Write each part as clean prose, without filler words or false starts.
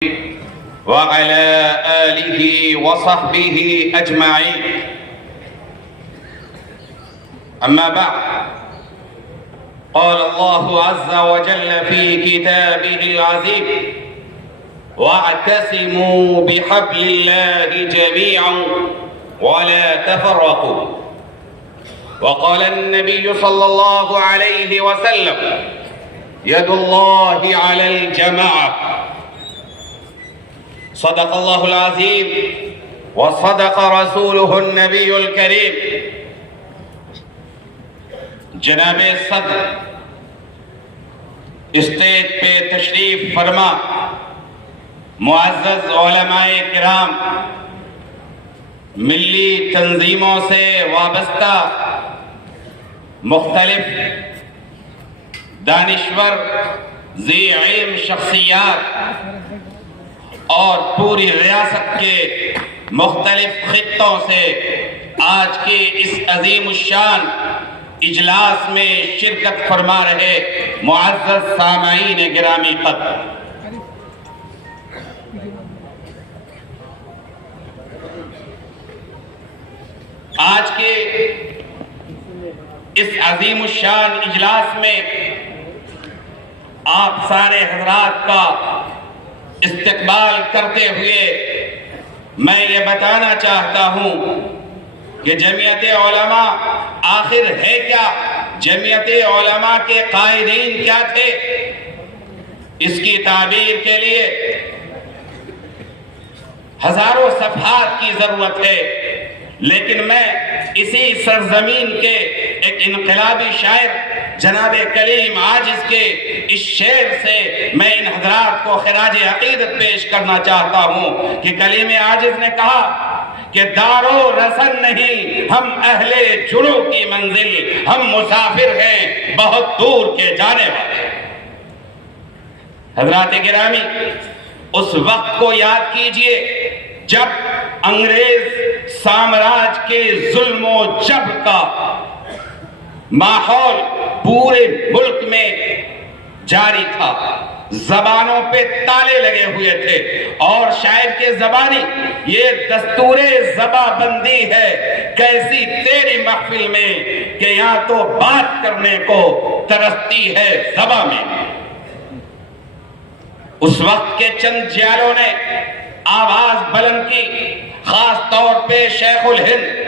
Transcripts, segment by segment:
وعلى آله وصحبه أجمعين. أما بعد، قال الله عز وجل في كتابه العزيز: واعتصموا بحبل الله جميعا ولا تفرقوا. وقال النبي صلى الله عليه وسلم: يد الله على الجماعة. صدق الله العظيم وصدق رسوله النبي الكريم. جناب صدر اسٹیج پہ تشریف فرما معزز علماء کرام، ملی تنظیموں سے وابستہ مختلف دانشور ذی علم شخصیات اور پوری ریاست کے مختلف خطوں سے آج کے اس عظیم الشان اجلاس میں شرکت فرما رہے معزز سامعین گرامی قدر، آج کے اس عظیم الشان اجلاس میں آپ سارے حضرات کا استقبال کرتے ہوئے میں یہ بتانا چاہتا ہوں کہ جمعیت علماء آخر ہے کیا، جمعیت علماء کے قائدین کیا تھے، اس کی تعبیر کے لیے ہزاروں صفحات کی ضرورت ہے، لیکن میں اسی سرزمین کے ایک انقلابی شاعر جناب کلیم عاجز کے اس شعر سے میں ان حضرات کو خراج عقیدت پیش کرنا چاہتا ہوں کہ کلیم عاجز نے کہا کہ دارو رسن نہیں ہم اہل جنو کی منزل، ہم مسافر ہیں بہت دور کے جانے والے۔ حضرات گرامی، اس وقت کو یاد کیجئے جب انگریز سامراج کے ظلم و جبر کا ماحول پورے ملک میں جاری تھا، زبانوں پہ تالے لگے ہوئے تھے، اور شاعر کے زبانی یہ دستور زباں بندی ہے کیسی تیری محفل میں کہ یہاں تو بات کرنے کو ترستی ہے زباں میں۔ اس وقت کے چند جیالوں نے آواز بلند کی، خاص طور پہ شیخ الہند۔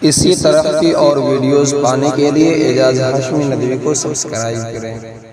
اسی طرح کی اور ویڈیوز پانے کے لیے اعجاز ہاشمی ندوی کو سبسکرائب کریں۔